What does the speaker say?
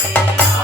Thank you.